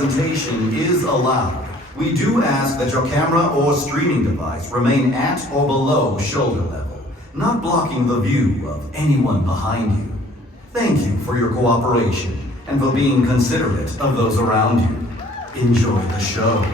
presentation is allowed, we do ask that your camera or streaming device remain at or below shoulder level, not blocking the view of anyone behind you. Thank you for your cooperation and for being considerate of those around you. Enjoy the show.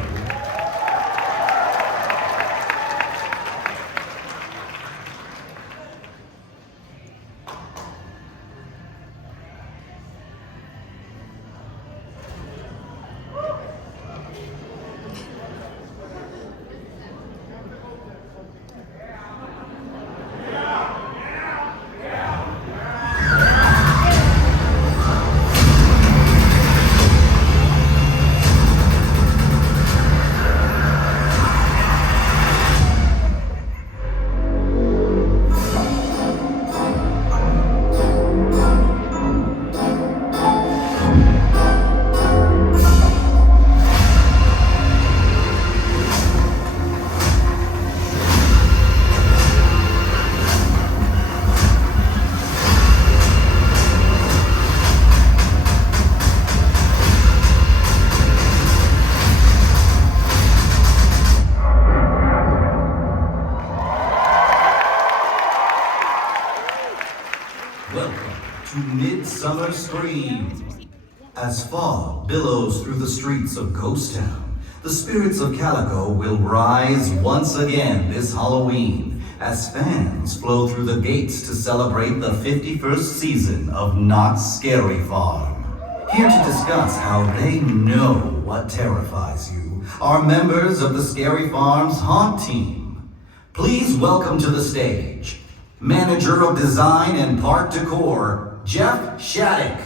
Midsummer screams. As fog billows through the streets of Ghost Town, the spirits of Calico will rise once again this Halloween as fans flow through the gates to celebrate the 51st season of Knott's Scary Farm. Here to discuss how they know what terrifies you are members of the Scary Farm's Haunt team. Please welcome to the stage, Manager of Design and Park Decor, Jeff Shattuck.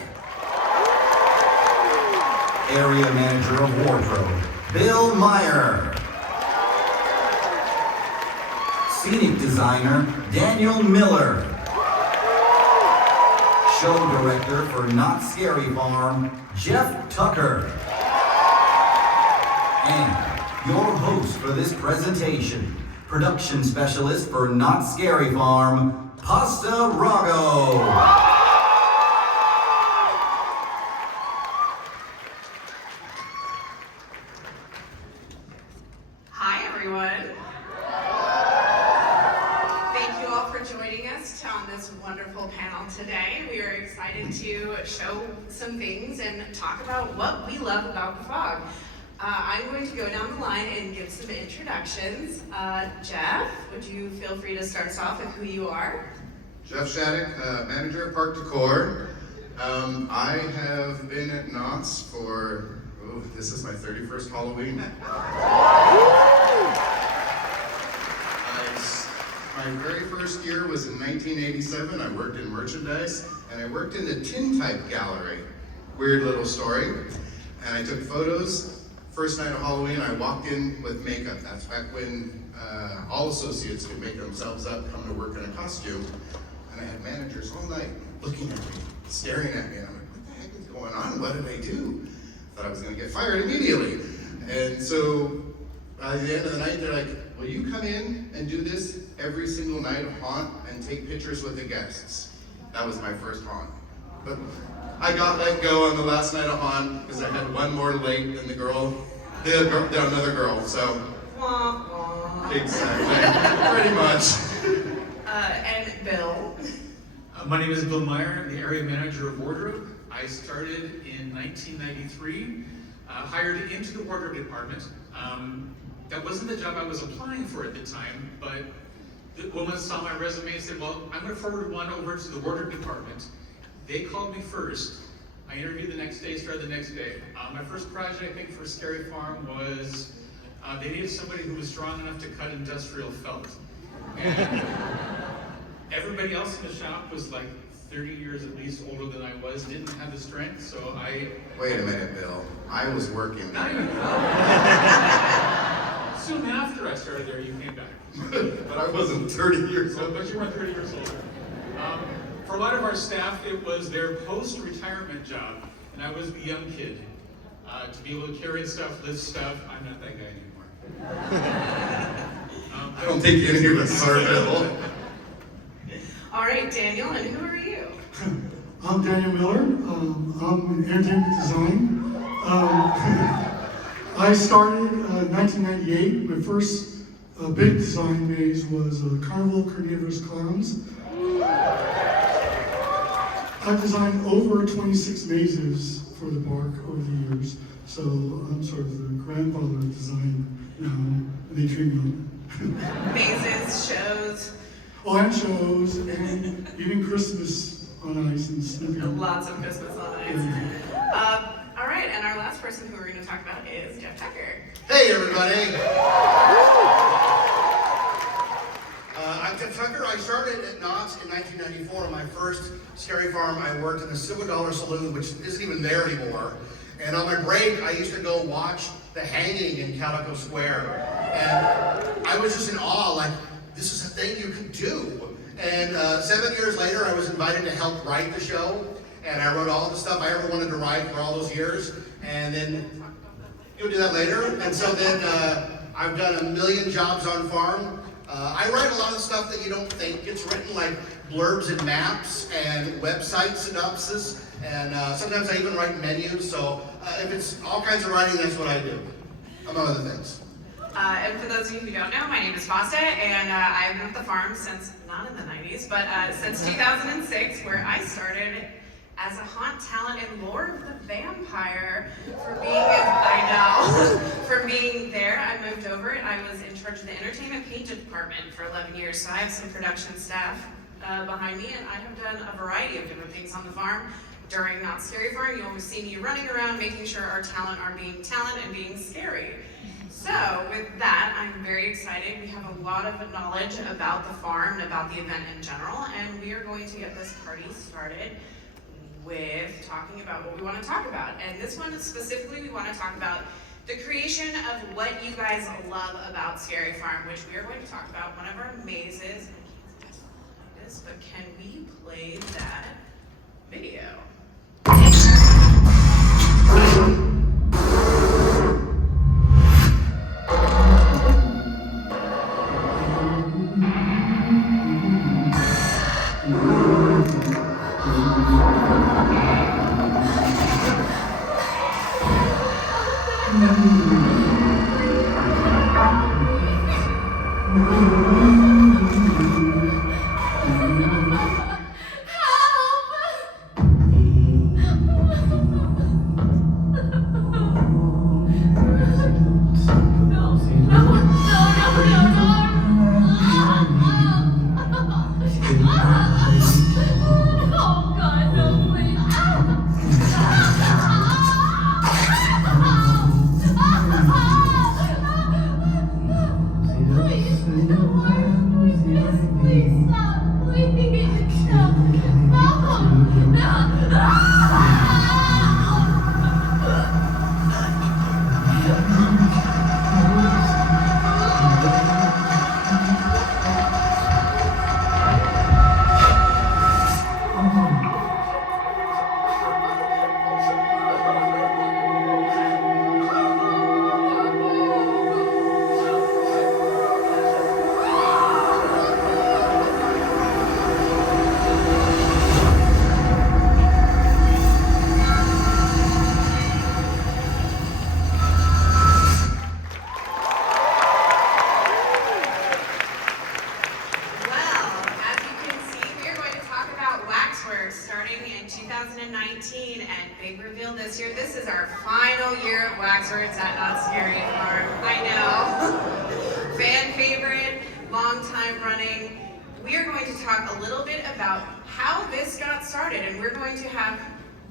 Area Manager of Wardrobe, Bill Meyer. Scenic Designer, Daniel Miller. Show Director for Knott's Scary Farm, Jeff Tucker. And your host for this presentation, Production Specialist for Knott's Scary Farm, Pasta Rago. Today, we are excited to show some things and talk about what we love about the fog. I'm going to go down the line and give some introductions. Jeff, would you feel free to start us off with who you are? Jeff Shattuck, Manager of Park Decor. I have been at Knott's for, this is my 31st Halloween. My very first year was in 1987. I worked in merchandise, and I worked in the Tintype Gallery. Weird little story. And I took photos. First night of Halloween, I walked in with makeup. That's back when all associates could make themselves up, come to work in a costume. And I had managers all night looking at me, staring at me. And I'm like, what the heck is going on? What did I do? Thought I was gonna get fired immediately. And so by the end of the night, they're like, will you come in and do this every single night of haunt and take pictures with the guests? That was my first haunt. But I got let go on the last night of haunt because I had one more late than another girl, so. Exactly, pretty much. And Bill. My name is Bill Meyer. I'm the Area Manager of Wardrobe. I started in 1993, hired into the wardrobe department. That wasn't the job I was applying for at the time, but the woman saw my resume and said, well, I'm going to forward one over to the wardrobe department. They called me first. I interviewed the next day, started the next day. My first project, I think, for Scary Farm was they needed somebody who was strong enough to cut industrial felt. And everybody else in the shop was like 30 years at least older than I was, didn't have the strength, so I... Wait a minute, Bill. I was working. Not even Soon after I started there, you came back. But I wasn't 30 years old. But you weren't 30 years old. For a lot of our staff, it was their post-retirement job, and I was the young kid. To be able to carry stuff, lift stuff, I'm not that guy anymore. I don't think any of us are, Bill. All right, Daniel, and who are you? I'm Daniel Miller. I'm in entertainment design. I started in 1998. My first big design maze was Carnival Carnivorous Clowns. I've designed over 26 mazes for the park over the years, so I'm sort of the grandfather of design now. They treat me. Mazes, shows, Oh, and shows, and even Christmas on ice and Snoopy. lots of Christmas on ice. All right, and our last person who we're going to talk about is Jeff Tucker. Hey everybody! I'm Jeff Tucker. I started at Knott in 1994 on my first Scary Farm. I worked in a Silver Dollar Saloon, which isn't even there anymore. And on my break, I used to go watch the hanging in Calico Square. And I was just in awe, like, this is a thing you can do. And 7 years later, I was invited to help write the show. And I wrote all the stuff I ever wanted to write for all those years. And then, you'll do that later. And so then I've done a million jobs on farm. I write a lot of stuff that you don't think gets written, like blurbs and maps and website synopsis. And sometimes I even write menus. So if it's all kinds of writing, that's what I do, among other things. And for those of you who don't know, my name is Fosta, and I've been at the farm since, not in the 90s, but since 2006, where I started as a haunt talent in Lord of the Vampire. For being there, I moved over and I was in charge of the entertainment paint department for 11 years, so I have some production staff behind me, and I have done a variety of different things on the farm. During Not Scary Farm, you always see me running around making sure our talent are being talent and being scary. So with that, I'm very excited. We have a lot of knowledge about the farm and about the event in general, and we are going to get this party started with talking about what we want to talk about. And this one specifically, we want to talk about the creation of what you guys love about Scary Farm, which we are going to talk about one of our mazes. But can we play that video?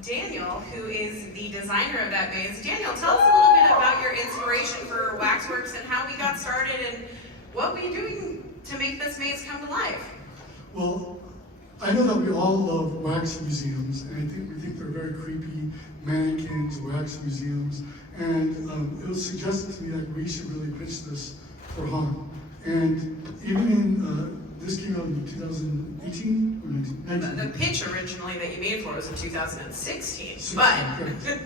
Daniel, who is the designer of that maze. Daniel, tell us a little bit about your inspiration for Waxworks and how we got started and what were you doing to make this maze come to life? Well, I know that we all love wax museums, and we think they're very creepy mannequins, wax museums, and it was suggested to me that we should really pitch this for haunt. And even in this came out in 2018 or 19? The pitch originally that you made for was in 2016, Correct.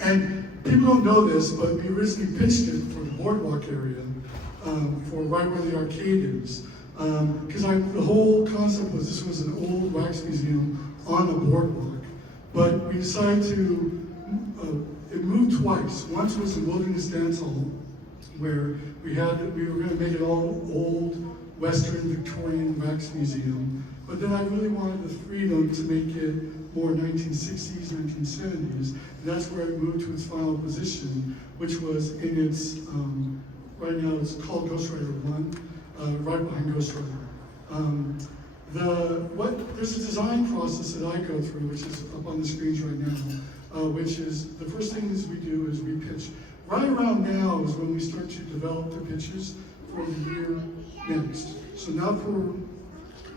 And people don't know this, but we originally pitched it for the boardwalk area, for right where the arcade is. Because the whole concept was this was an old wax museum on a boardwalk, but we decided to, it moved twice. Once was in Wilderness Dance Hall, where we were going to make it all old Western Victorian wax museum. But then I really wanted the freedom to make it more 1960s, 1970s. And that's where it moved to its final position, which was in its, right now it's called Ghost Rider 1, right behind Ghost Rider. There's a design process that I go through, which is up on the screens right now, which is the first thing is we do is we pitch. Right around now is when we start to develop the pitches for the year next. So not for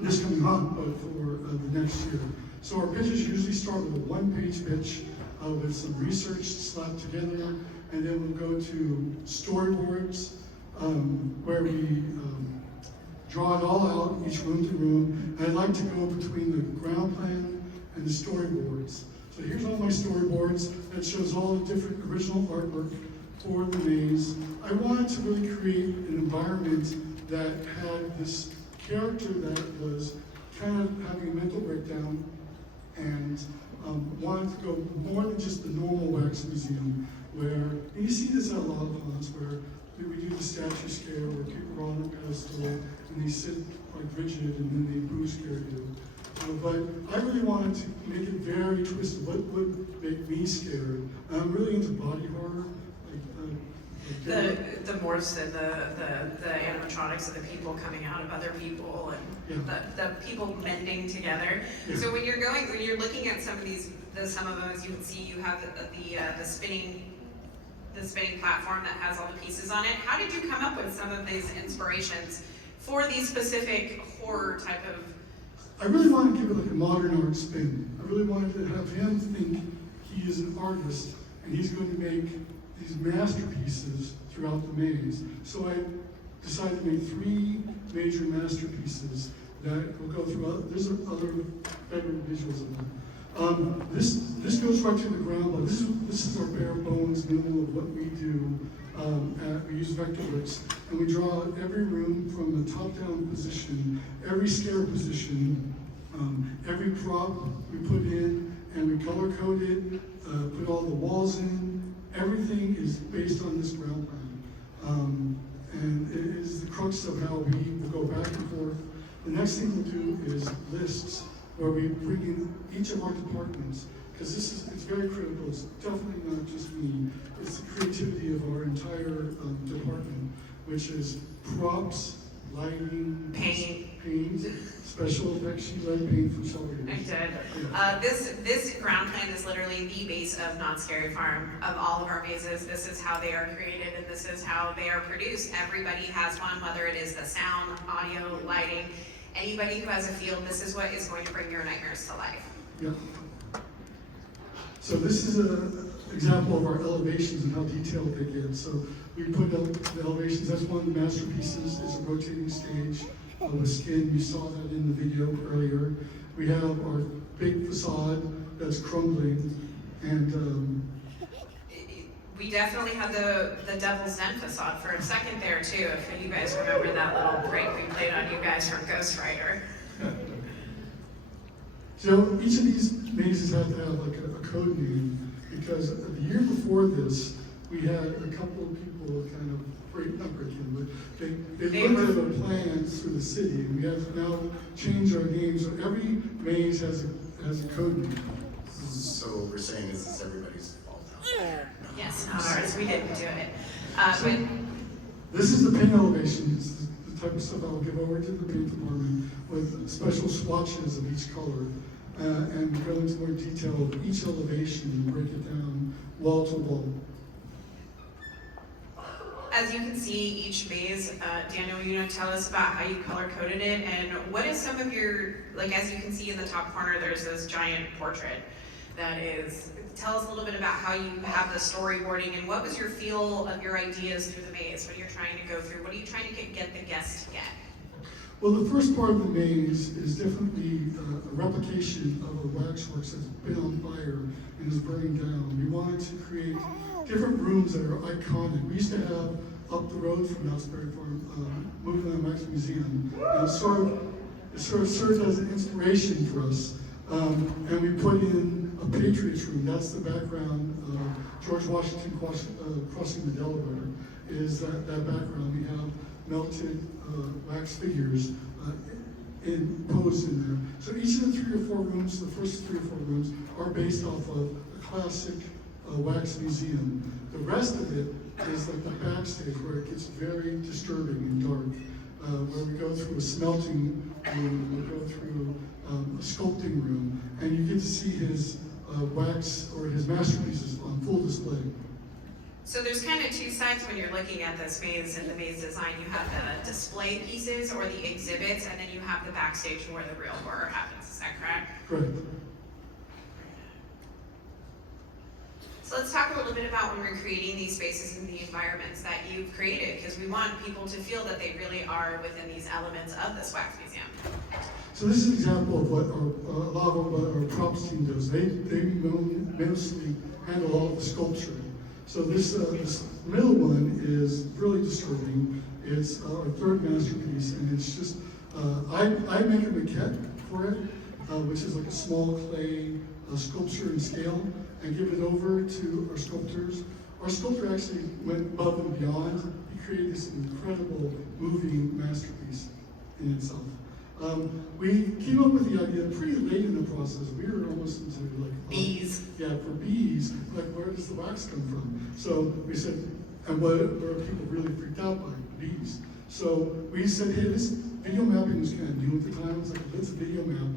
this coming month, but for the next year. So our pitches usually start with a one-page pitch with some research slapped together, and then we'll go to storyboards where we draw it all out, each room to room. And I'd like to go between the ground plan and the storyboards. So here's all my storyboards that shows all the different original artwork for the maze. I wanted to really create an environment that had this character that was kind of having a mental breakdown and wanted to go more than just the normal wax museum where, and you see this at a lot of haunts where we do the statue scare where people are on a pedestal and they sit like rigid and then they boo scare you. But I really wanted to make it very twisted. What would make me scared? I'm really into body horror. The morphs and the animatronics of the people coming out of other people and the people mending together. Yeah. So when you're looking at some of them, as you can see, you have the spinning platform that has all the pieces on it. How did you come up with some of these inspirations for these specific horror type of? I really wanted to give it like a modern art spin. I really wanted to have him think he is an artist and he's going to make these masterpieces throughout the maze. So I decided to make 3 major masterpieces that will go through. There's other better visuals of them. This goes right to the ground, but this is our bare bones minimal of what we do. We use Vectorworks, and we draw every room from the top-down position, every scare position, every prop we put in, and we color code it, put all the walls in. Everything is based on this ground plan. And it is the crux of how we will go back and forth. The next thing we'll do is lists, where we bring in each of our departments, because it's very critical. It's definitely not just me. It's the creativity of our entire department, which is props, lighting, paint, special effects. You like paint from several years. I did. This ground plan is literally the base of Knott Scary Farm, of all of our mazes. This is how they are created and this is how they are produced. Everybody has one, whether it is the sound, audio, lighting. Anybody who has a field, this is what is going to bring your nightmares to life. Yep. So this is an example of our elevations and how detailed they get. So we put up the elevations. That's one of the masterpieces. Is a rotating stage with skin. You saw that in the video earlier. We have our big facade that's crumbling, and we definitely had the Devil's Den facade for a second there too. If you guys remember that little prank we played on you guys from Ghost Rider. So each of these mazes had to have like a code name, because the year before this, we had a couple of people kind of not breaking, but they looked at our plans for the city, and we have now changed our names. So every maze has a code name. So we're saying this is everybody's fault now? Yes, not ours. We didn't do it. But this is the paint elevation. This is the type of stuff I'll give over to the paint department with special swatches of each color. And go into more detail of each elevation and break it down wall to wall. as you can see, each maze, Daniel, you know, tell us about how you color coded it, and what is some of your, like as you can see in the top corner, there's this giant portrait that is, tell us a little bit about how you have the storyboarding, and what was your feel of your ideas through the maze when you're trying to go through, what are you trying to get the guests to get? Well, the first part of the maze is definitely a replication of a waxworks that's been on fire and is burning down. We wanted to create different rooms that are iconic. We used to have up the road from Knott Scary Farm, Moving on Wax Museum, and it sort of served as an inspiration for us. And we put in a Patriots room. That's the background of George Washington crossing the Delaware. Is that background? We have melted wax figures posed in there. So each of the 3 or 4 rooms, the first 3 or 4 rooms, are based off of a classic wax museum. The rest of it is like the backstage where it gets very disturbing and dark, where we go through a smelting room, we go through a sculpting room, and you get to see his wax or his masterpieces on full display. So there's kind of 2 sides when you're looking at this maze and the maze design. You have the display pieces or the exhibits, and then you have the backstage where the real horror happens. Is that correct? Correct. So let's talk a little bit about when we're creating these spaces and the environments that you've created, because we want people to feel that they really are within these elements of this wax museum. So this is an example of what a lot of what our props team does. They mostly handle all of the sculpture. So this middle one is really disturbing. It's our 3rd masterpiece, and it's just, I make a maquette for it, which is like a small clay sculpture in scale, and give it over to our sculptors. Our sculptor actually went above and beyond. He created this incredible moving masterpiece in itself. We came up with the idea pretty late in the process. We were almost into like Bees. Yeah, for bees, like where does the wax come from? So we said, and what are people really freaked out by? Bees. So we said, hey, this video mapping was kind of new at the time. It was like, let's video map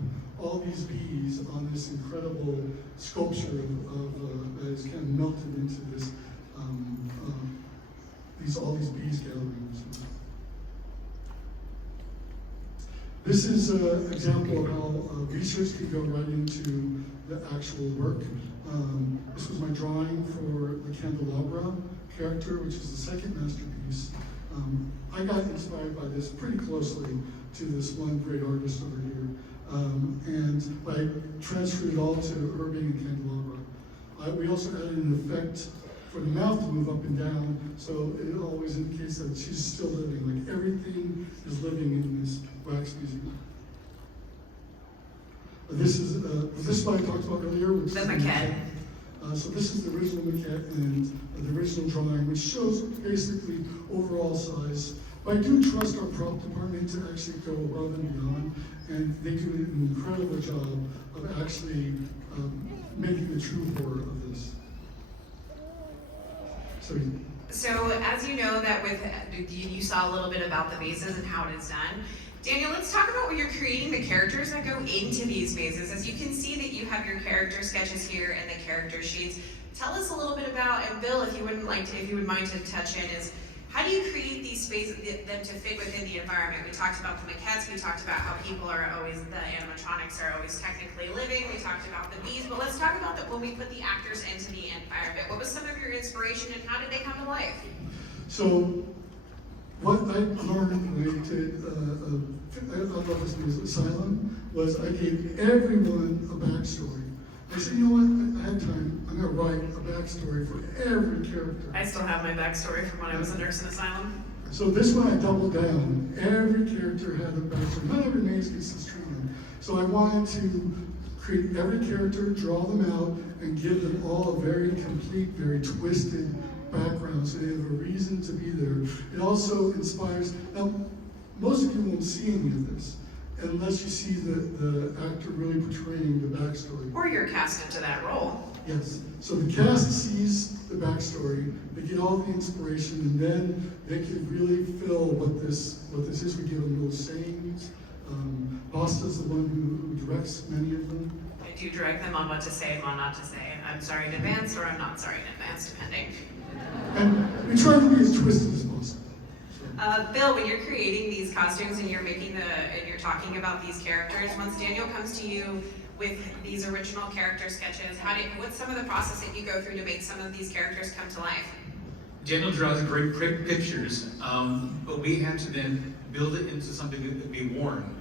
all these bees on this incredible sculpture that is kind of melted into this, all these bees galleries. This is an example of how research can go right into the actual work. This was my drawing for the candelabra character, which is the 2nd masterpiece. I got inspired by this pretty closely to this one great artist over here. And I transferred it all to her being a candelabra. We also added an effect for the mouth to move up and down, so it always indicates that she's still living. Like everything is living in this wax museum. This is what I talked about earlier. Which The is maquette. So this is the original maquette and the original drawing, which shows basically overall size. But I do trust our prop department to actually go above and beyond, and they do an incredible job of actually making the true horror of this. So as you know that you saw a little bit about the mazes and how it is done. Daniel, let's talk about when you're creating the characters that go into these mazes. As you can see that you have your character sketches here and the character sheets. Tell us a little bit about, and Bill, if you would mind to touch in, is how do you create these spaces, them to fit within the environment? We talked about the maquettes, we talked about how people are always, the animatronics are always technically living, we talked about the bees, but let's talk about when we put the actors into the environment. What was some of your inspiration and how did they come to life? So, what I learned when I did, I thought this was Asylum, was I gave everyone a backstory. I said, you know what, I had time, I'm gonna write a backstory for every character. I still have my backstory from when I was a nurse in Asylum. So this one I doubled down. Every character had a backstory. Not every maze gets this treatment. So I wanted to create every character, draw them out, and give them all a very complete, very twisted background so they have a reason to be there. It also inspires, now most of you won't see any of this unless you see the actor really portraying the backstory. Or you're cast into that role. Yes, so the cast sees the backstory, they get all the inspiration, and then they can really feel what this is. We give them little sayings. Basta's the one who directs many of them. I do direct them on what to say and what not to say. I'm sorry in advance, or I'm not sorry in advance, depending. And we try to be as twisted as possible. Bill, when you're creating these costumes and you're talking about these characters, once Daniel comes to you with these original character sketches, what's some of the process that you go through to make some of these characters come to life? Daniel draws great pictures, but we had to then build it into something that could be worn.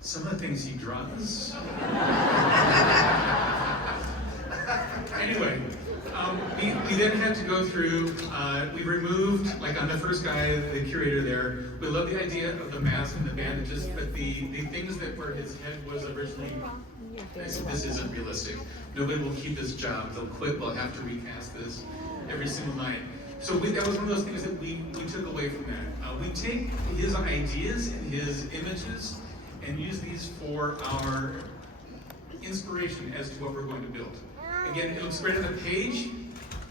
Some of the things he draws. Anyway, we then had to go through, we removed, like on the first guy, the curator there, we love the idea of the mask and the bandages, but the things that where his head was originally This isn't realistic. Nobody will keep this job. They'll quit. We'll have to recast this every single night. So that was one of those things that we took away from that. We take his ideas and his images and use these for our inspiration as to what we're going to build. Again, it looks great on the page,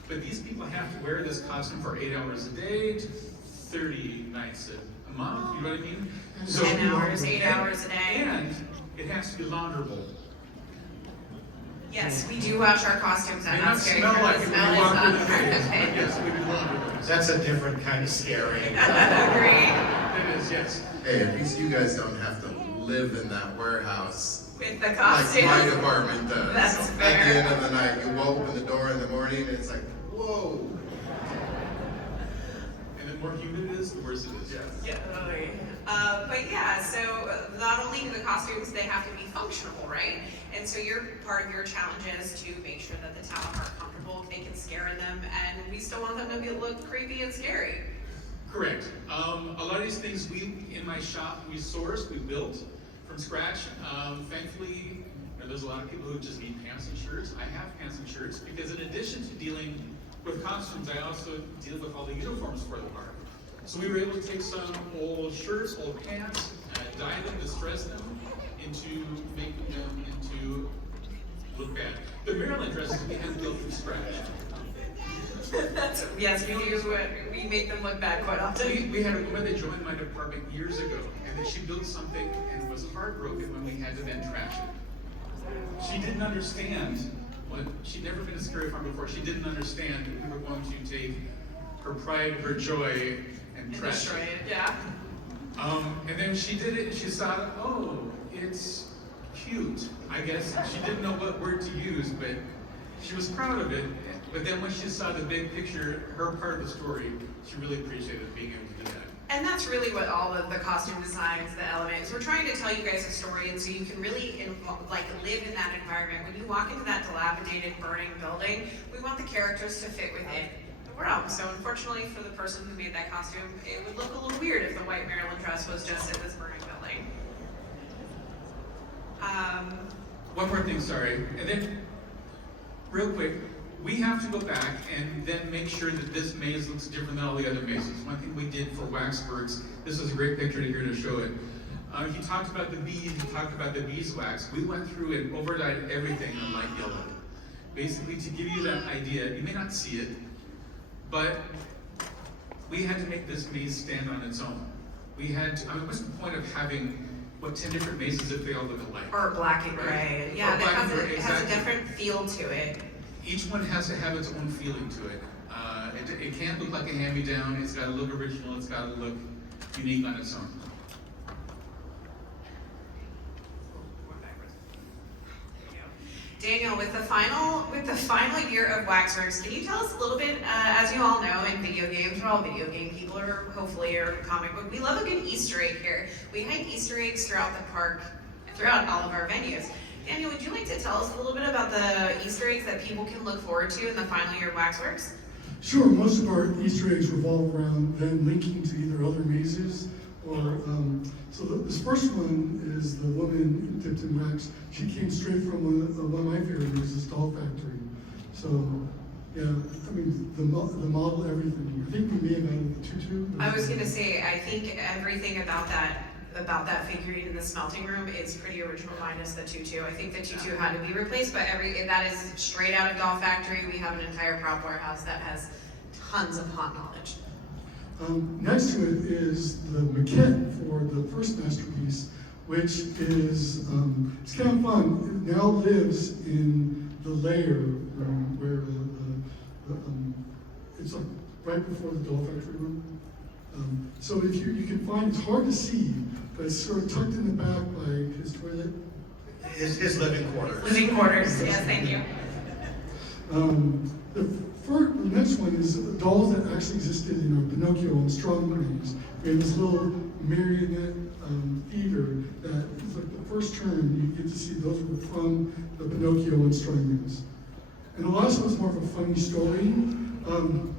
but these people have to wear this costume for 8 hours a day to 30 nights a month, you know what I mean? 10 hours, 8 hours a day. And it has to be launderable. Yes, we do wash our costumes. May I'm not not scared. smell like it The when smell you is walk not through the part doors, of but it. yes, we do launderable. That's a different kind of scary. Agreed. It is, yes. Hey, at least you guys don't have to live in that warehouse With the like costume. my department does. That's At fair. the end of the night, you open the door in the morning and it's like, whoa. And the more humid it is, the worse it is. Yeah, totally. But yeah, so not only do the costumes, they have to be functional, right? And so part of your challenge is to make sure that the talent are comfortable, they can scare in them, and we still want them to look creepy and scary. Correct. A lot of these things in my shop, we sourced, we built from scratch. Thankfully, there's a lot of people who just need pants and shirts. I have pants and shirts because in addition to dealing with costumes, I also deal with all the uniforms for the park. So we were able to take some old shirts, old pants, dye them, distress them, into making them into look bad. The Maryland dresses we had built from scratch. Yes, we make them look bad quite often. We had a woman that joined my department years ago, and then she built something and was heartbroken when we had to then trash it. She didn't understand she'd never been to Scary Farm before. She didn't understand that we were going to take her pride, her joy, and trash Destroy it. it, yeah. And then she did it, and she thought, oh, it's cute. I guess she didn't know what word to use, but she was proud of it. But then when she saw the big picture, her part of the story, she really appreciated being able to do that. And that's really what all of the costume designs, the elements, we're trying to tell you guys a story, and so you can really live in that environment. When you walk into that dilapidated, burning building, we want the characters to fit within the realm. So unfortunately for the person who made that costume, it would look a little weird if the white Maryland dress was just in this burning building. One more thing, sorry. And then, real quick, we have to go back and then make sure that this maze looks different than all the other mazes. One thing we did for Waxworks, this was a great picture to here to show it. He talked about the bees, he talked about the beeswax. We went through and overdyed everything in light yellow. Basically to give you that idea, you may not see it, but we had to make this maze stand on its own. We had to, what's the point of having, 10 different mazes if they all look alike? Or black and gray. Yeah, Or black and gray, it has a exactly. different feel to it. Each one has to have its own feeling to it. It can't look like a hand-me-down. It's got to look original. It's got to look unique on its own. Daniel, with the final year of Waxworks, can you tell us a little bit, as you all know, in video games, we're all video game people, or hopefully are comic book, we love a good Easter egg here. We hide Easter eggs throughout the park, throughout all of our venues. Daniel, would you like to tell us a little bit about the Easter eggs that people can look forward to in the final year of Waxworks? Sure, most of our Easter eggs revolve around them linking to either other mazes or, so this first one is the woman dipped in wax. She came straight from one of my favorite mazes, Doll Factory. So, yeah, I mean, the model, everything. I think we may have added the tutu. I was gonna say, I think everything about that figurine in the smelting room is pretty original, minus the tutu. I think the tutu had to be replaced, but that is straight out of Doll Factory. We have an entire prop warehouse that has tons of hot knowledge. Next to it is the maquette for the first masterpiece, which is, it's kind of fun. It now lives in the layer where it's like right before the Doll Factory room. So if you can find, it's hard to see, but it's sort of tucked in the back by his toilet. His living quarters. Living quarters, yes, thank you. The next one is dolls that actually existed in our Pinocchio and Strong Rings. We have this little marionette theater that is like the first turn you get to see. Those were from the Pinocchio and Strong Rings. And the last one's more of a funny story.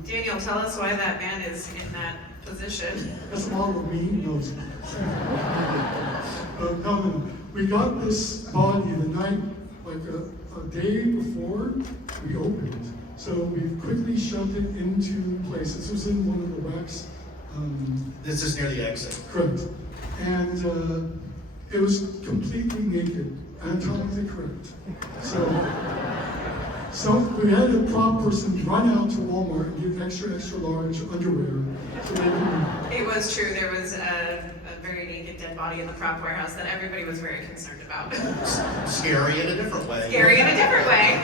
Daniel, tell us why that man is in that position. That's a model of me. No, it's no, we got this body the night like a day before we opened. So we quickly shoved it into place. This was in one of the wax. This is near the exit. Correct. And it was completely naked, anatomically correct. So we had a prop person run out to Walmart and get extra large underwear. So they could, It was true. There was a very naked dead body in the prop warehouse that everybody was very concerned about. Scary in a different way. Scary in a different way.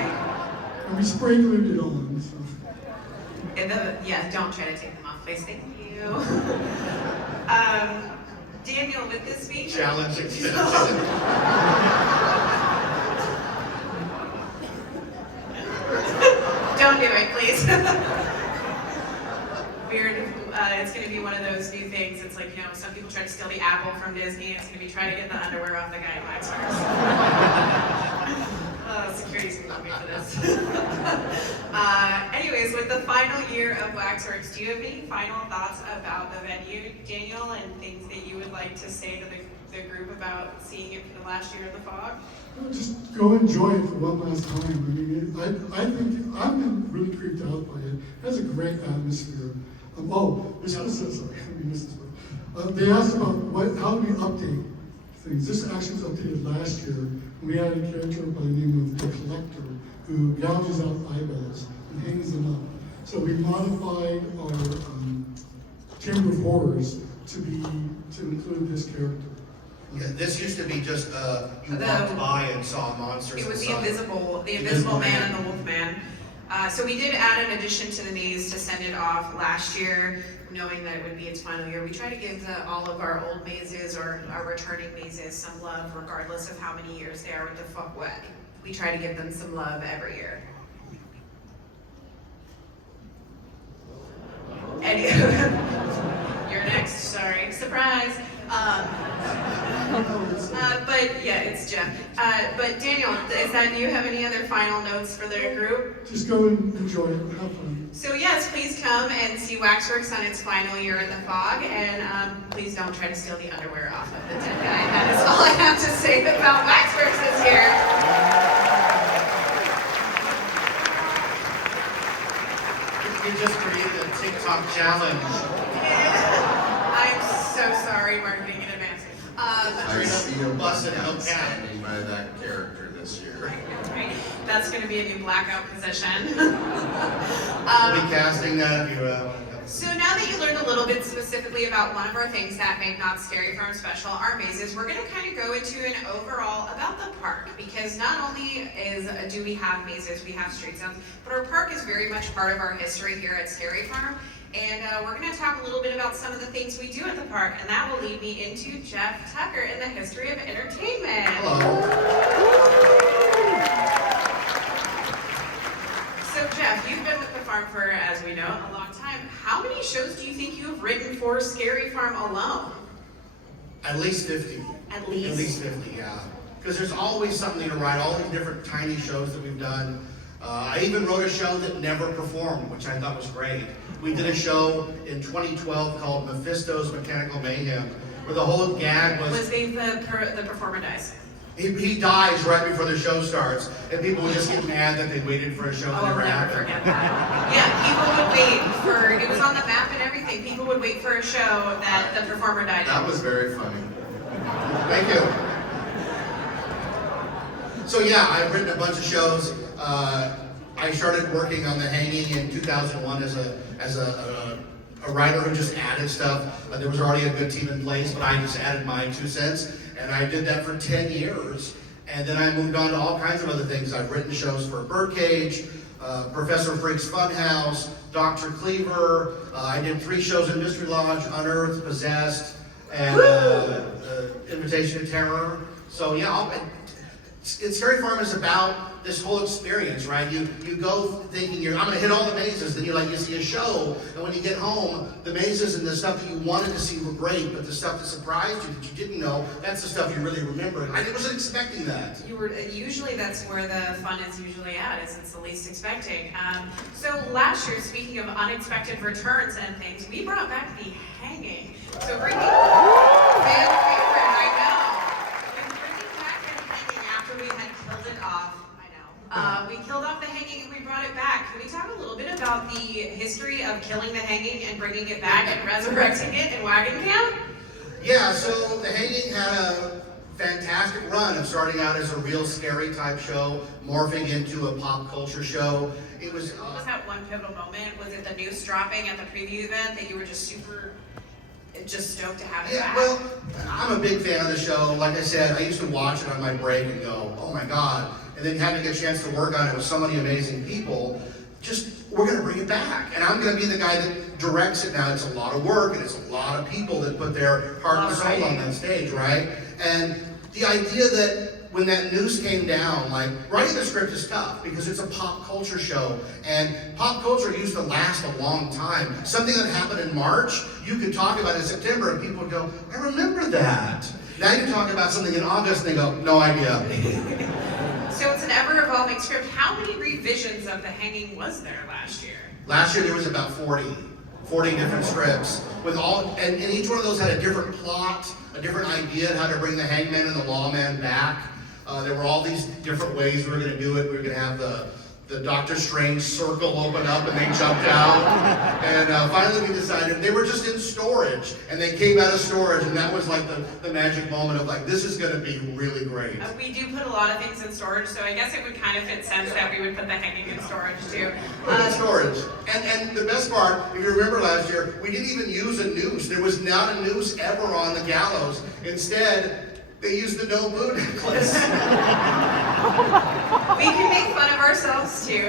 and we spray glued it on. So. Yeah, don't try to take them off, please. Thank you. Daniel, with this speech. Challenge accepted. Don't do it, please. Weird. It's going to be one of those new things. It's like, some people try to steal the apple from Disney. It's going to be trying to get the underwear off the guy in Waxworks. Security's going to love me for this. Anyways, with the final year of Waxworks, do you have any final thoughts about the venue, Daniel, and things that you would like to say to the group about seeing it for the last year of the Fog? Well, just go enjoy it for one last time. I mean, I think I've been really creeped out by it. It has a great atmosphere. This was sorry, I mean, this is. They asked about how do we update things. This actually was updated last year. And we had a character by the name of the Collector who gouges out eyeballs and hangs them up. So we modified our Chamber of Horrors to include this character. Yeah, this used to be just you walked by and saw monsters. It was the inside. Invisible Man and the Wolf Man. So we did add an addition to the maze to send it off last year, knowing that it would be its final year. We try to give all of our old mazes or our returning mazes some love, regardless of how many years they are with the Fog Wet. We try to give them some love every year. And you're next. Sorry, surprise. But yeah, it's Jeff. But Daniel, do you have any other final notes for the group? Just go and enjoy it. Have fun. So yes, please come and see Waxworks on its final year in the Fog, and please don't try to steal the underwear off of the dead guy. That is all I have to say about Waxworks this year. You just created a TikTok challenge. I'm so sorry, marketing in advance. I see a Busted blackout out cat. standing by that character this year. Right. That's going to be a new blackout position. We'll be casting that if you So now that you learned a little bit specifically about one of our things that make Knott's Scary Farm special, our mazes, we're going to kind of go into an overall about the park, because not only do we have mazes, we have street zones, but our park is very much part of our history here at Scary Farm. And we're going to talk a little bit about some of the things we do at the park, and that will lead me into Jeff Tucker in the history of entertainment. Hello. So Jeff, you've been with the farm for, as we know, a long time. How many shows do you think you've written for Scary Farm alone? At least 50. At least? At least 50, yeah. Because there's always something to write, all these different tiny shows that we've done. I even wrote a show that never performed, which I thought was great. We did a show in 2012 called Mephisto's Mechanical Mayhem, where the whole gag was the performer dies. he dies right before the show starts, and people would just get mad that they waited for a show that Oh, never I'll never happened. forget that. Yeah, people would wait for, it was on the map and everything, people would wait for a show that the performer died That in. was very funny. Thank you. So yeah, I've written a bunch of shows. I started working on The Hanging in 2001 as a writer who just added stuff. There was already a good team in place, but I just added my 2 cents, and I did that for 10 years. And then I moved on to all kinds of other things. I've written shows for Birdcage, Professor Freak's Funhouse, Dr. Cleaver. I did 3 shows in Mystery Lodge, Unearthed, Possessed, and Invitation to Terror. So yeah, Scary Farm is about this whole experience, right? You go thinking I'm gonna hit all the mazes, then you see a show, and when you get home, the mazes and the stuff that you wanted to see were great, but the stuff that surprised you that you didn't know, that's the stuff you really remember. I wasn't expecting that. Usually that's where the fun is usually at, is it's the least expecting. So last year, speaking of unexpected returns and things, we brought back The Hanging. So bringing fan favorite, I know. Bringing back The Hanging after we had killed it off Dragon Camp? Yeah, so the hanging had a fantastic run of starting out as a real scary type show, morphing into a pop culture show. It was. What was that one pivotal moment? Was it the news dropping at the preview event that you were just just stoked to have it Yeah, back? well, I'm a big fan of the show. Like I said, I used to watch it on my break and go, oh my God. And then having a chance to work on it with so many amazing people, we're gonna bring it back. And I'm gonna be the guy that directs it now. It's a lot of work and it's a lot of people that put their heart and soul on that stage, right? And the idea that when that news came down, like, writing the script is tough because it's a pop culture show, and pop culture used to last a long time. Something that happened in March, you could talk about in September, and people would go, I remember that. Now you talk about something in August, and they go, no idea. So it's an ever-evolving script. How many revisions of The Hanging was there last year? Last year there was about 40 different scripts, with and each one of those had a different plot, a different idea how to bring the hangman and the lawman back. There were all these different ways we were going to do it. We were going to have the Doctor Strange circle open up and they jumped out. And finally we decided they were just in storage, and they came out of storage, and that was like the magic moment of like, this is going to be really great. We do put a lot of things in storage, so I guess it would kind of fit sense that we would put The Hanging in storage too. In storage. And the best part, if you remember last year, we didn't even use a noose. There was not a noose ever on the gallows. Instead, they used the no boo necklace. We can make fun of ourselves too.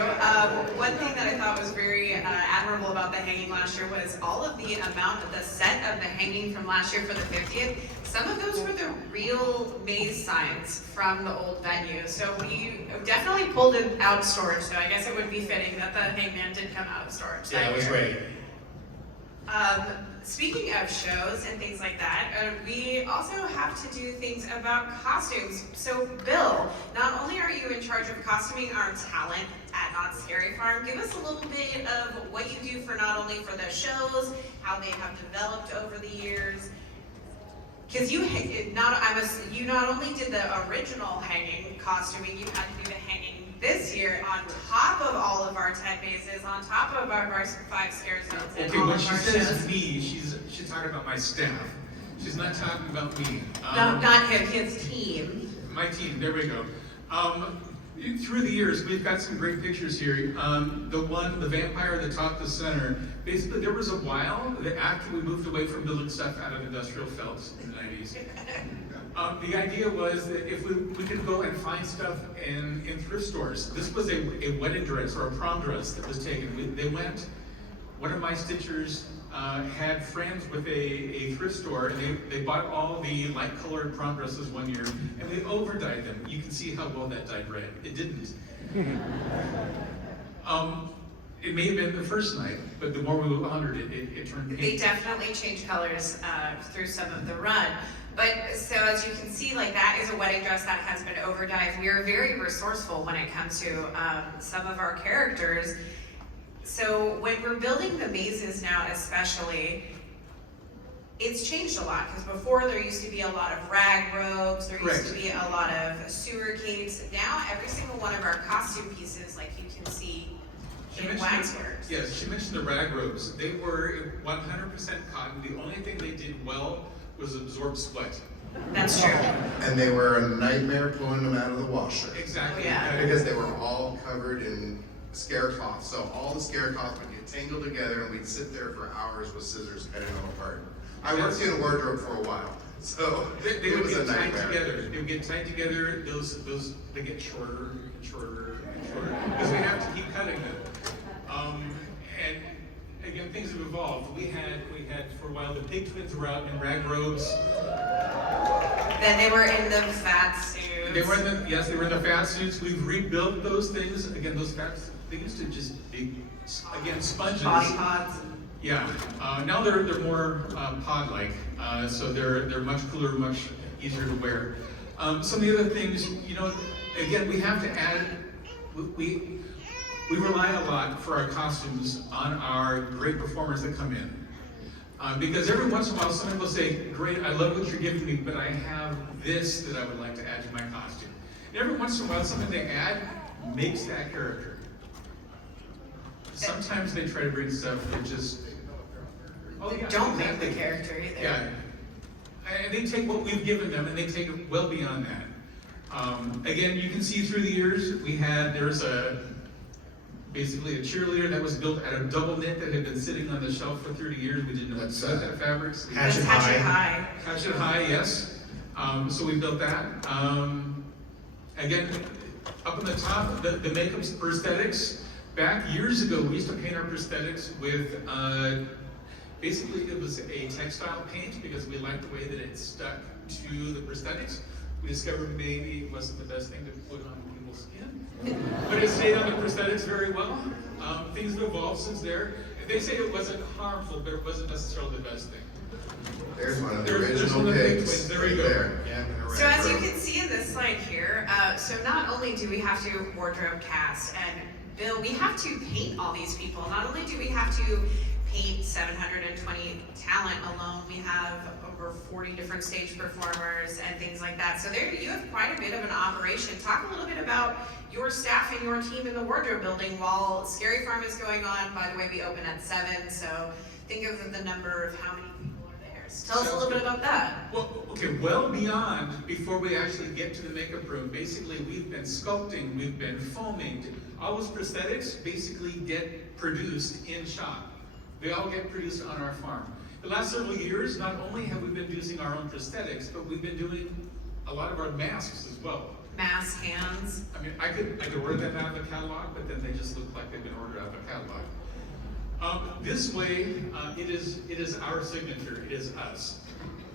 One thing that I thought was very admirable about The Hanging last year was all of the amount of the set of The Hanging from last year for the 50th. Some of those were the real maze signs from the old venue. So we definitely pulled it out of storage. So I guess it would be fitting that the Hangman did come out of storage. Yeah, it was great. Speaking of shows and things like that, we also have to do things about costumes. So Bill, not only are you in charge of costuming our talent at Knott Scary Farm, give us a little bit of what you do for not only for the shows, how they have developed over the years. Because you not only did the original hanging costuming, you had to do the hanging this year on top of all of our 10 bases, on top of our 5 scare zones. And Okay, all when of she our says shows. me, she's talking about my staff. She's not talking about me. No, not him, his team. My team, there we go. Through the years, we've got some great pictures here. The vampire that topped the center, basically there was a while that after we moved away from building stuff out of industrial felts in the 90s, the idea was that if we could go and find stuff in thrift stores. This was a wedding dress or a prom dress that was taken. One of my stitchers had friends with a thrift store, and they bought all the light-colored prom dresses one year, and they over-dyed them. You can see how well that dyed red. It didn't. It may have been the first night, but the more we honored it, it turned pink. They definitely changed colors through some of the run. But so as you can see, like that is a wedding dress that has been overdyed. We are very resourceful when it comes to some of our characters. So when we're building the mazes now especially, it's changed a lot, because before there used to be a lot of rag robes, there used to be a lot of sewer capes. Now every single one of our costume pieces, like you can see in waxworks. Yes, she mentioned the rag robes. They were 100% cotton. The only thing they did well was absorb sweat. That's true. And they were a nightmare pulling them out of the washer. Exactly. Oh, yeah. Because they were all covered in scare cloth. So all the scare cloth would get tangled together, and we'd sit there for hours with scissors cutting them apart. I worked in a wardrobe for a while, so They it would was a get tied nightmare. together. They would get tied together. They get shorter and shorter and shorter because we have to keep cutting them. And again, things have evolved. We had for a while the Pig Twins were out in rag robes. Then they were in the fat suits. They were in the fat suits. We've rebuilt those things. Again, those fat, they used to just be sponges. Body pods. Yeah. Now they're more pod-like, so they're much cooler, much easier to wear. Some of the other things, again, we have to add. We rely a lot for our costumes on our great performers that come in. Because every once in a while, someone will say, great, I love what you're giving me, but I have this that I would like to add to my costume. And every once in a while, something they add makes that character. Sometimes they try to bring stuff that just Oh, yeah, don't make exactly. the character either. Yeah. And they take what we've given them and they take it well beyond that. Again, you can see through the years, there's basically a cheerleader that was built out of double knit that had been sitting on the shelf for 30 years. We didn't know what to do with that fabric. So we Hatchet That's Hatchet High. High. Hatchet High, yes. So we built that. Again, up on the top, the makeup prosthetics. Back years ago, we used to paint our prosthetics with, basically it was a textile paint because we liked the way that it stuck to the prosthetics. We discovered maybe it wasn't the best thing to put on people's skin, but it stayed on the prosthetics very well. Things have evolved since there. They say it wasn't harmful, but it wasn't necessarily the best thing. There's one of the There's original one of the big pigs. twins. There we right go. there. Yeah. So as you can see in this slide here, so not only do we have to wardrobe cast and Bill, we have to paint all these people. Not only do we have to paint 720 talent alone, we have over 40 different stage performers and things like that. So there you have quite a bit of an operation. Talk a little bit about your staff and your team in the wardrobe building while Scary Farm is going on. By the way, we open at 7, so think of the number of how many people are there. So tell us a little bit about that. Well, okay, well beyond, before we actually get to the makeup room, basically we've been sculpting, we've been foaming. All those prosthetics basically get produced in shop. They all get produced on our farm. The last several years, not only have we been using our own prosthetics, but we've been doing a lot of our masks as well. Mask hands. I mean, I could order them out of the catalog, but then they just look like they've been ordered out of a catalog. This way, it is our signature. It is us.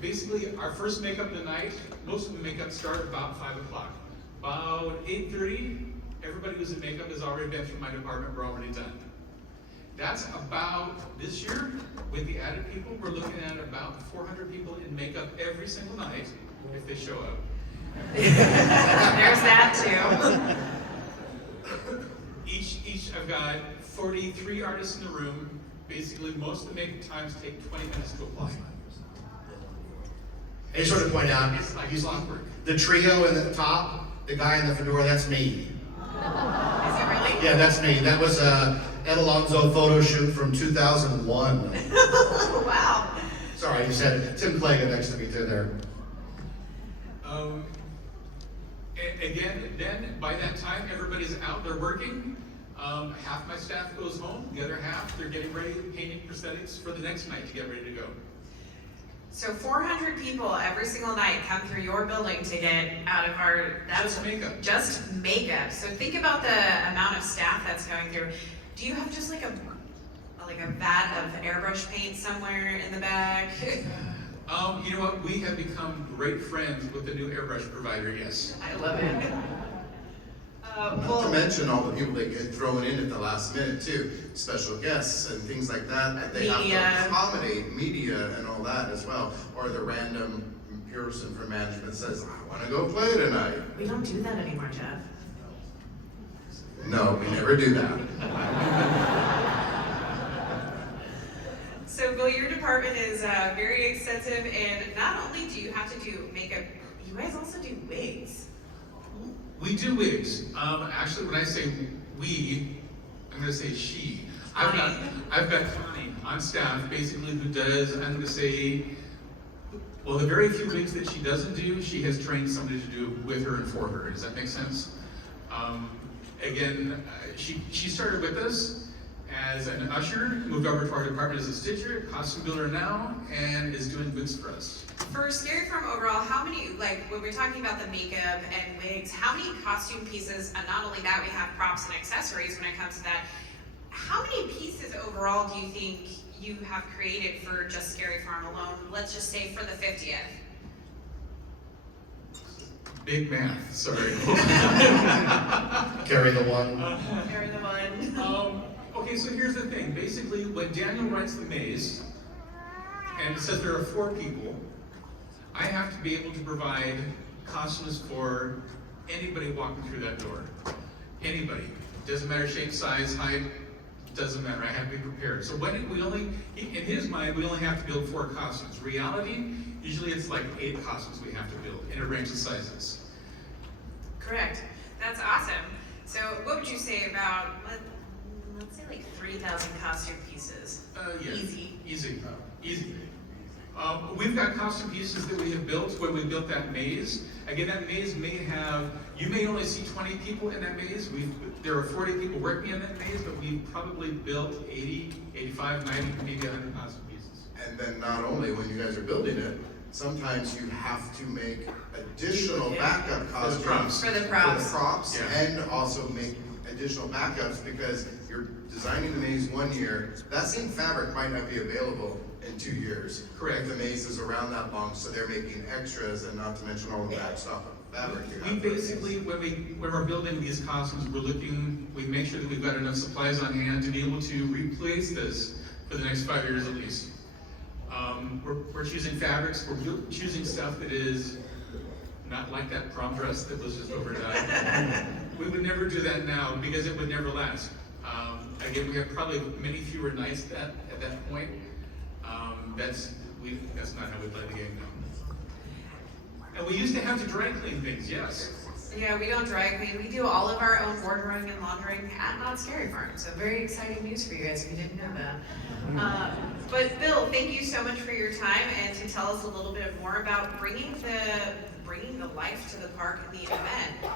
Basically, our first makeup of the night, most of the makeup start about 5 o'clock. About 8:30, everybody who's in makeup has already been through my department. We're already done. That's about, this year, with the added people, we're looking at about 400 people in makeup every single night if they show up. There's that too. Each, I've got 43 artists in the room. Basically, most of the makeup times take 20 minutes to apply. I just want to point out, It's like clockwork. the trio in the top, the guy in the fedora, that's me. Is it really? Yeah, that's me. That was Ed Alonso photo shoot from 2001. Wow. Sorry, I just had it. Tim Clay next to me too there. Again, then by that time, everybody's out there working. Half my staff goes home. The other half, they're getting ready, painting prosthetics for the next night to get ready to go. So 400 people every single night come through your building to get out of our, that's Just makeup. just makeup. So think about the amount of staff that's going through. Do you have just like a vat of airbrush paint somewhere in the back? You know what? We have become great friends with the new airbrush provider, yes. I love it. Not to mention all the people that get thrown in at the last minute too, special guests and things like that. That they Media. have to accommodate media and all that as well. Or the random person from management says, "I want to go play tonight." We don't do that anymore, Jeff. No, we never do that. So Bill, your department is very extensive, and not only do you have to do makeup, you guys also do wigs. We do wigs. Actually, when I say we, I'm going to say she. I've got Connie on staff, basically, who does, I'm going to say, well, the very few wigs that she doesn't do, she has trained somebody to do with her and for her. Does that make sense? Again, she started with us as an usher, moved over to our department as a stitcher, costume builder now, and is doing wigs for us. For Scary Farm overall, how many, like when we're talking about the makeup and wigs, how many costume pieces, and not only that, we have props and accessories when it comes to that, how many pieces overall do you think you have created for just Scary Farm alone? Let's just say for the 50th. Big math, sorry. Carry the one. Carry the one. Okay, so here's the thing. Basically, when Daniel writes the maze, and it says there are 4 people, I have to be able to provide costumes for anybody walking through that door. Anybody. Doesn't matter shape, size, height, doesn't matter. I have to be prepared. So when we only, in his mind, we only have to build 4 costumes. Reality, usually it's like 8 costumes we have to build in a range of sizes. Correct. That's awesome. So what would you say about, let's say like 3,000 costume pieces? Yeah. Easy. Easy. Easy. We've got costume pieces that we have built when we built that maze. Again, that maze you may only see 20 people in that maze. There are 40 people working in that maze, but we've probably built 80, 85, 90, maybe 100 costume pieces. And then not only when you guys are building it, sometimes you have to make additional backup costumes For the props. Yeah. and also make additional backups because you're designing the maze 1 year. That same fabric might not be available in 2 years. Correct. If the maze is around that long, so they're making extras, and not to mention all the backstop of fabric. you We have for the basically, maze. when we're building these costumes, we make sure that we've got enough supplies on hand to be able to replace this for the next 5 years at least. We're choosing fabrics, we're choosing stuff that is not like that prom dress that was just overdyed. We would never do that now because it would never last. Again, we have probably many fewer nights at that point. That's not how we play the game now. And we used to have to dry clean things, yes. Yeah, we don't dry clean. We do all of our own bordering and laundering at Knott Scary Farm. So very exciting news for you guys if you didn't know that. But Bill, thank you so much for your time and to tell us a little bit more about bringing the life to the park and the event.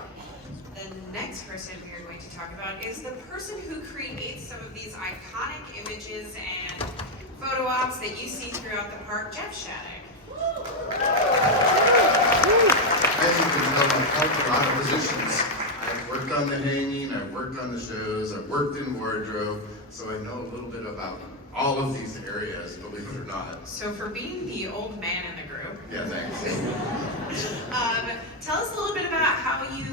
The next person we are going to talk about is the person who creates some of these iconic images and photo ops that you see throughout the park, Jeff Shattuck. As you can tell, I've held a lot of positions. I've worked on the hanging, I've worked on the shows, I've worked in wardrobe, so I know a little bit about all of these areas, believe it or not. So for being the old man in the group, Yeah, thanks. tell us a little bit about how you,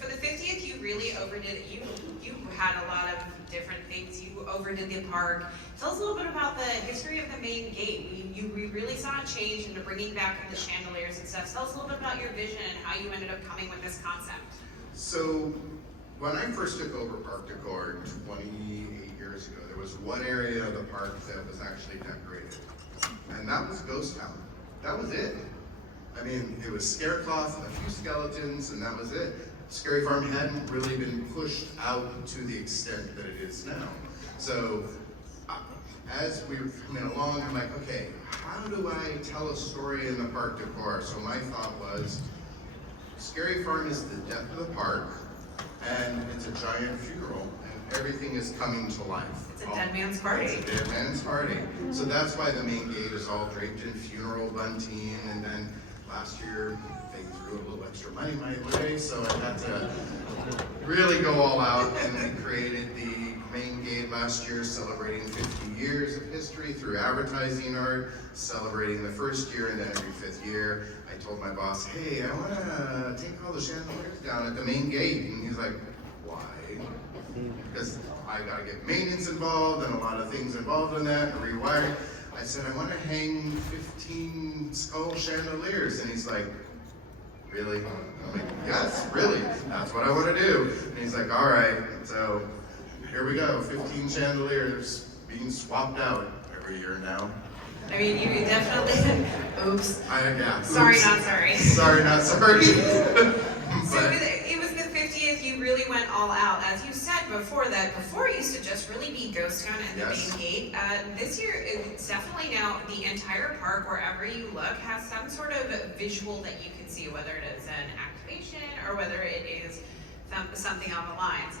for the 50th, you really overdid it. You had a lot of different things. You overdid the park. Tell us a little bit about the history of the main gate. We really saw a change into bringing back the chandeliers and stuff. Tell us a little bit about your vision and how you ended up coming with this concept. So, when I first took over park decor 28 years ago, there was one area of the park that was actually decorated, and that was Ghost Town. That was it. I mean, it was Scarecloth and a few skeletons, and that was it. Scary Farm hadn't really been pushed out to the extent that it is now. So, as we were coming along, I'm like, okay, how do I tell a story in the park decor? So my thought was, Scary Farm is the death of the park, and it's a giant funeral, and everything is coming to life. It's a dead man's party. It's a dead man's party. So that's why the main gate is all draped in funeral bunting, and then last year they threw a little extra money my way, so I had to really go all out, and we created the main gate last year, celebrating 50 years of history through advertising art, celebrating the first year, and then every 5th year. I told my boss, hey, I want to take all the chandeliers down at the main gate, and he's like, why? Because I got to get maintenance involved and a lot of things involved in that, and rewiring. I said, I want to hang 15 skull chandeliers, and he's like, really? I'm like, yes, really, that's what I want to do. And he's like, all right, so here we go, 15 chandeliers being swapped out every year now. I mean, you definitely, oops. Yeah, Sorry, oops. not sorry. Sorry, not sorry. So But it was the 50th, you really went all out. As you said before it used to just really be Ghost Town and the Yes. main gate. This year, it's definitely now the entire park, wherever you look, has some sort of visual that you can see, whether it is an activation or whether it is something on the lines.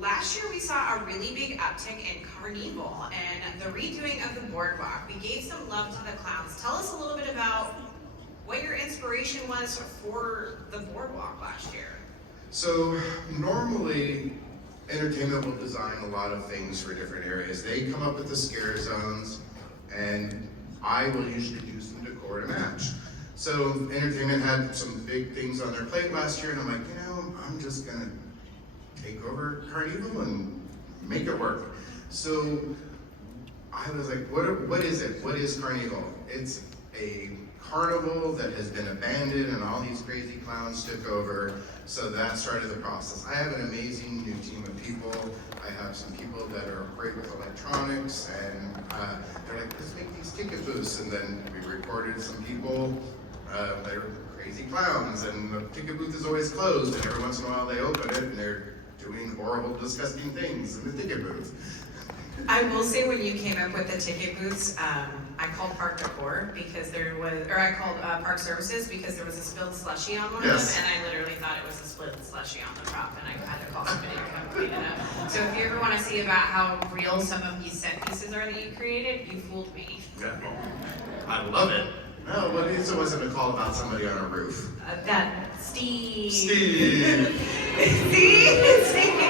Last year we saw a really big uptick in Carnival and the redoing of the boardwalk. We gave some love to the clowns. Tell us a little bit about what your inspiration was for the boardwalk last year. so normally, entertainment will design a lot of things for different areas. They come up with the scare zones, and I will usually do some decor to match. So entertainment had some big things on their plate last year, and I'm like, I'm just gonna take over Carnival and make it work. So I was like, what is it? What is Carnival? It's a carnival that has been abandoned and all these crazy clowns took over. So that started the process. I have an amazing new team of people. I have some people that are great with electronics, and they're like, let's make these ticket booths. And then we recorded some people that are crazy clowns, and the ticket booth is always closed, and every once in a while they open it and they're doing horrible, disgusting things in the ticket booth. I will say when you came up with the ticket booths, I called Park Decor because there was, or I called Park Services because there was a spilled slushie on one of Yes. them, and I literally thought it was a spilled slushie on the prop, and I had to call somebody to come clean it up. So if you ever want to see about how real some of these set pieces are that you created, you fooled me. Yeah. I love it. No, what is it wasn't a call about somebody on a roof? That Steve. Steve! Steve.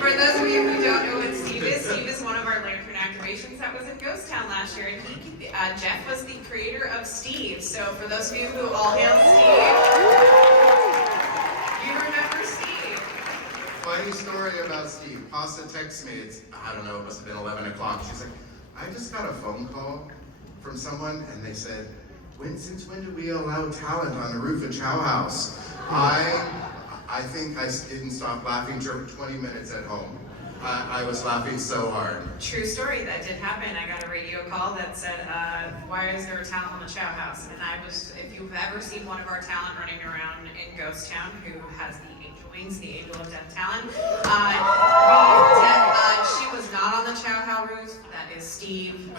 For those of you who don't know what Steve is one of our lantern activations that was in Ghost Town last year, and Jeff was the creator of Steve. So for those of you who all hail Steve, you remember Steve. Funny story about Steve. Pasta texts me, I don't know, it must have been 11 o'clock. She's like, I just got a phone call from someone and they said, since when do we allow talent on the roof of Chow House? I think I didn't stop laughing for 20 minutes at home. I was laughing so hard. True story, that did happen. I got a radio call that said, why is there a talent on the Chow House? And if you've ever seen one of our talent running around in Ghost Town who has the angel wings, the angel of death talent, she was not on the Chow House roof. That is Steve.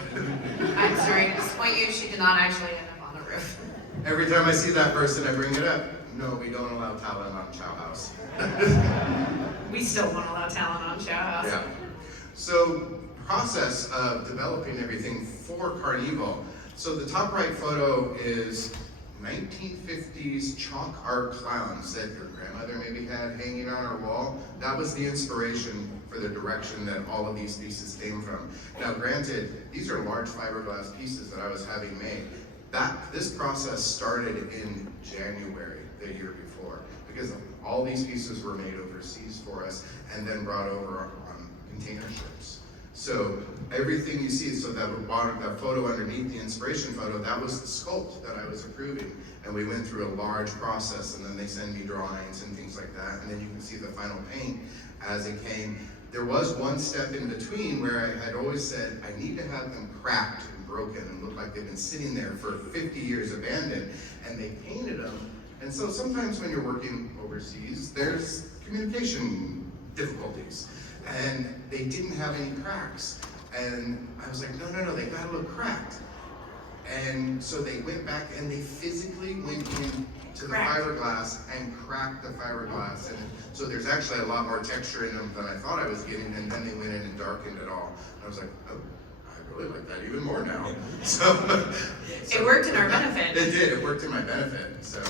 I'm sorry to disappoint you, she did not actually end up on the roof. Every time I see that person, I bring it up. No, we don't allow talent on Chow House. We still won't allow talent on Chow House. Yeah. So, process of developing everything for Carnival. So the top right photo is 1950s chalk art clowns that your grandmother maybe had hanging on her wall. That was the inspiration for the direction that all of these pieces came from. Now granted, these are large fiberglass pieces that I was having made. This process started in January the year before, because all these pieces were made overseas for us and then brought over on container ships. So everything you see, so that photo underneath the inspiration photo, that was the sculpt that I was approving. And we went through a large process, and then they send me drawings and things like that. And then you can see the final paint as it came. There was one step in between where I had always said, I need to have them cracked and broken and look like they've been sitting there for 50 years abandoned. And they painted them. And so sometimes when you're working overseas, there's communication difficulties. And they didn't have any cracks. And I was like, no, they gotta look cracked. And so they went back and they physically went into the fiberglass and cracked the fiberglass. And so there's actually a lot more texture in them than I thought I was getting. And then they went in and darkened it all. And I was like, oh, I really like that even more now. So it worked in our benefit. It did, it worked in my benefit, so.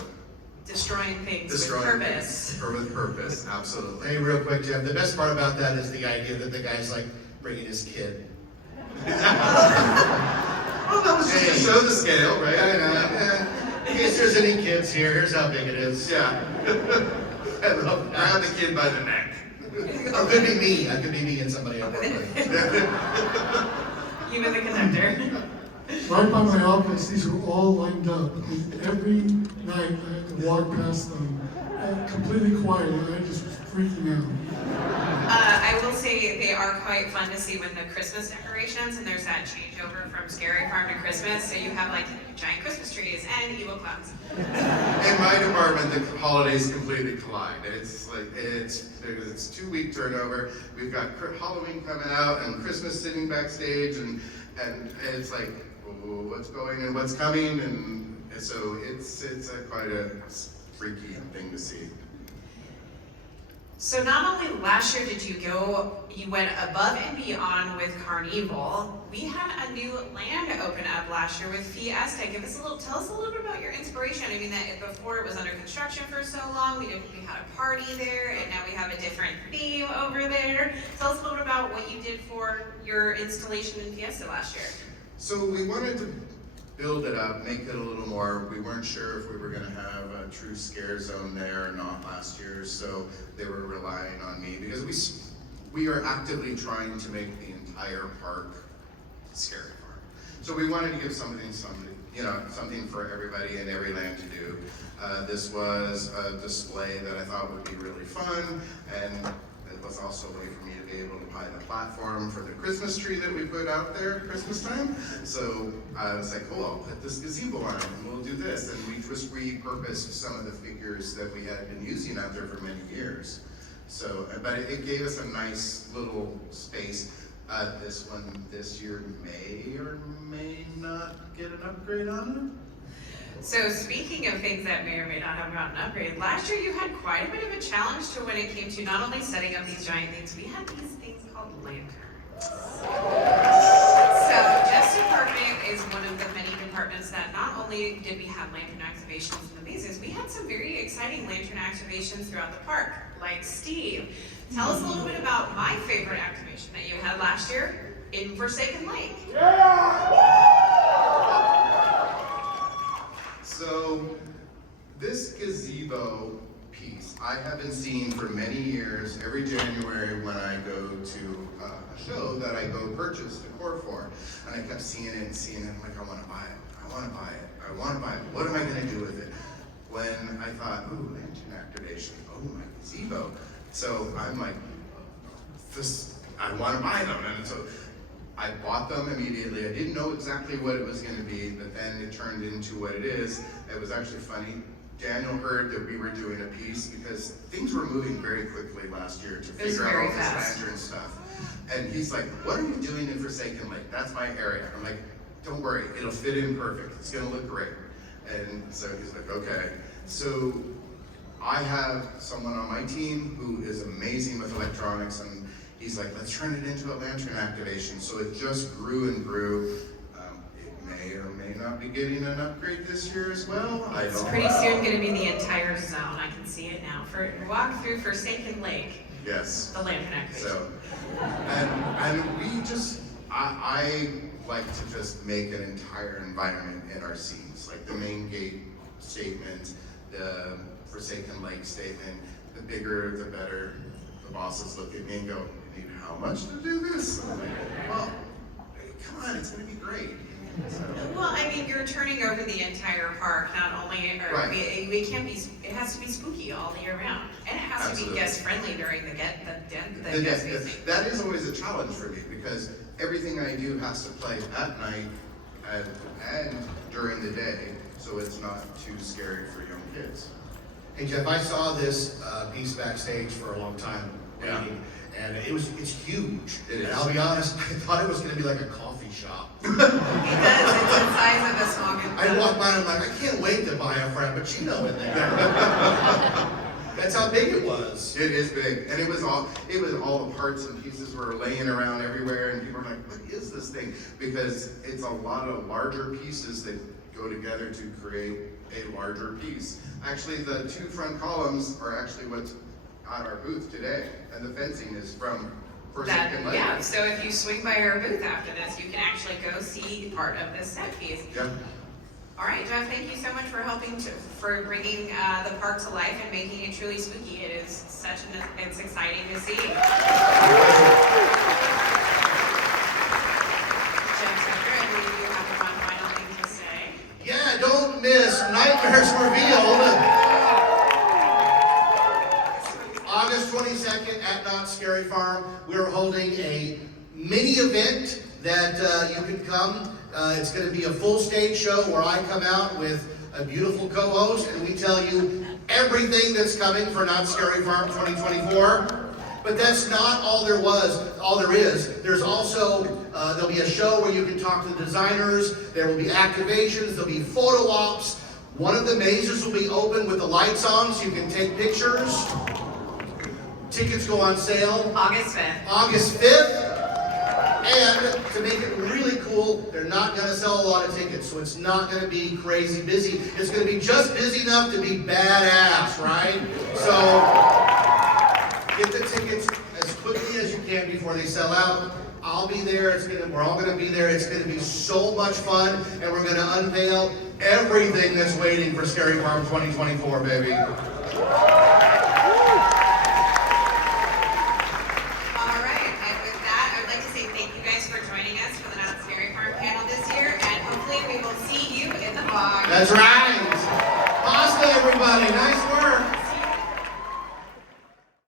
Destroying things with purpose. With purpose, absolutely. Hey, real quick, Jeff, the best part about that is the idea that the guy's like bringing his kid. Well, that was just to show the scale, right? I know. In case there's any kids here, here's how big it is. Yeah. I love that. Grab the kid by the neck. Or it could be me. I could be me and somebody I work with. You and the conductor. Right by my office, these were all lined up. And every night I had to walk past them, completely quiet, and I just was freaking out. I will say they are quite fun to see when the Christmas decorations, and there's that changeover from Scary Farm to Christmas, so you have like giant Christmas trees and evil clowns. In my department, the holidays completely collide. It's like, it's 2-week turnover. We've got Halloween coming out and Christmas sitting backstage, and it's like, what's going and what's coming, and so it's quite a freaky thing to see. So not only last year did you went above and beyond with Carnival. We had a new land open up last year with Fiesta. Tell us a little bit about your inspiration. I mean, that before it was under construction for so long, we had a party there, and now we have a different theme over there. Tell us a little bit about what you did for your installation in Fiesta last year. So we wanted to build it up, make it a little more. We weren't sure if we were going to have a true scare zone there or not last year, so they were relying on me because we are actively trying to make the entire park Scary Farm. So we wanted to give something for everybody in every land to do. This was a display that I thought would be really fun, and it was also a way for me to be able to buy the platform for the Christmas tree that we put out there at Christmas time. So I was like, oh, I'll put this gazebo on it and we'll do this. And we just repurposed some of the figures that we had been using out there for many years. So, but it gave us a nice little space. This one this year may or may not get an upgrade on So speaking of things that may or may not have gotten an upgrade, last year you had quite a bit of a challenge to when it came to not only setting up these giant things, we had these things called lanterns. So Jeff's department is one of the many departments that not only did we have lantern activations in the mazes, we had some very exciting lantern activations throughout the park. Like Steve, tell us a little bit about my favorite activation that you had last year in Forsaken Lake. So this gazebo piece I haven't seen for many years. Every January when I go to a show that I go purchase decor for, and I kept seeing it and seeing it. I'm like, I want to buy it. I want to buy it. I want to buy it. What am I going to do with it? When I thought, ooh, lantern activation. Oh, my gazebo. So I'm like, I want to buy them. And so I bought them immediately. I didn't know exactly what it was going to be, but then it turned into what it is. It was actually funny. Daniel heard that we were doing a piece because things were moving very quickly last year to figure out all this lantern stuff. And he's like, what are you doing in Forsaken Lake? That's my area. I'm like, don't worry, it'll fit in perfect. It's going to look great. And so he's like, okay. So I have someone on my team who is amazing with electronics, and he's like, let's turn it into a lantern activation. So it just grew and grew. It may or may not be getting an upgrade this year as well. I don't know. It's pretty soon going to be the entire zone. I can see it now. Walk through Forsaken Lake. Yes. The lantern activation. So, and we just, I like to just make an entire environment in our scenes, like the main gate statement, the Forsaken Lake statement. The bigger, the better. The bosses look at me and go, you need how much to do this? And I'm like, well, come on, it's going to be great. So, Well, I mean, you're turning over the entire park, not only, or Right. we can't be, it has to be spooky all year round. And it has to be Absolutely. guest friendly during the The- guest the- facing. that is always a challenge for me because everything I do has to play at night and during the day, so it's not too scary for young kids. Hey Jeff, I saw this piece backstage for a long time Yeah. waiting, and it's huge. It And is. I'll be honest, I thought it was going to be like a coffee shop. It does, it's the size of a small good I walked by and I'm like, I can't wait to buy a Frappuccino in there. That's how big it was. It is big, and it was all the parts and pieces were laying around everywhere, and people were like, "What is this thing?" Because it's a lot of larger pieces that go together to create a larger piece. Actually, the two front columns are actually what's at our booth today, and the fencing is from Forsaken Lake. Yeah, so if you swing by our booth after this, you can actually go see part of this set piece. Yep. All right, Jeff, thank you so much for for bringing the park to life and making it truly spooky. It is it's exciting to see. Jeff Tucker, I believe you have one final thing to say. Yeah, don't miss Nightmares Revealed. August 22nd at Knott Scary Farm. We're holding a mini event that you can come. It's going to be a full stage show where I come out with a beautiful co-host and we tell you everything that's coming for Knott Scary Farm 2024. But that's not all there is. There's also, there'll be a show where you can talk to the designers. There will be activations. There'll be photo ops. One of the mazes will be open with the lights on so you can take pictures. Tickets go on sale August 5th. August 5th. And to make it really cool, they're not going to sell a lot of tickets, so it's not going to be crazy busy. It's going to be just busy enough to be badass, right? So get the tickets as quickly as you can before they sell out. I'll be there. We're all going to be there. It's going to be so much fun, and we're going to unveil everything that's waiting for Scary Farm 2024, baby. That's right. Pasta, everybody. Nice